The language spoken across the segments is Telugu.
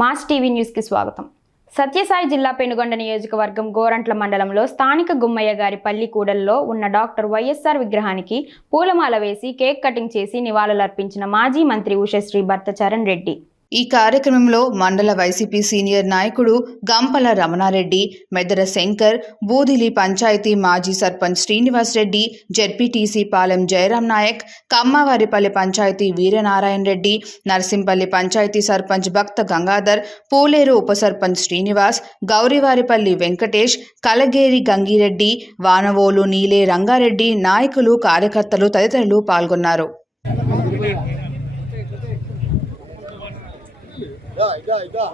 మాస్ టీవీ న్యూస్కి స్వాగతం. సత్యసాయి జిల్లా పెనుగొండ నియోజకవర్గం గోరంట్ల మండలంలో స్థానిక గుమ్మయ్య గారి పల్లి కూడల్లో ఉన్న డాక్టర్ వైఎస్ఆర్ విగ్రహానికి పూలమాల వేసి కేక్ కటింగ్ చేసి నివాళులర్పించిన మాజీ మంత్రి ఉషశ్రీ భర్త చరణ్ రెడ్డి. ఈ కార్యక్రమంలో మండల వైసీపీ సీనియర్ నాయకుడు గంపల రమణారెడ్డి మెదర శంకర్ బూదిలి పంచాయతీ మాజీ సర్పంచ్ శ్రీనివాస్ రెడ్డి జెడ్పీటీసీ పాలెం జయరాం నాయక్ కమ్మవారిపల్లి పంచాయతీ వీరనారాయణ రెడ్డి నర్సింపల్లి పంచాయతీ సర్పంచ్ భక్త గంగాధర్ పూలేరు ఉప సర్పంచ్ శ్రీనివాస్ గౌరివారిపల్లి వెంకటేష్ కలగేరి గంగిరెడ్డి వానవోలు నీలే రంగారెడ్డి నాయకులు కార్యకర్తలు తదితరులు పాల్గొన్నారు. ఇదా ఇదా ఇదా.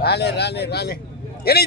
రాలే రాలే రాలే ఏని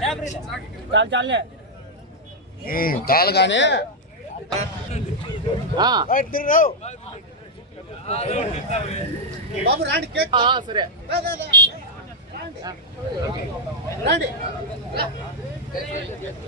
జరుకో ఇంగ ఆ అన్న ఉమ్, చాలు కానీ బాబు రాండి కేక్ సరే. రండి.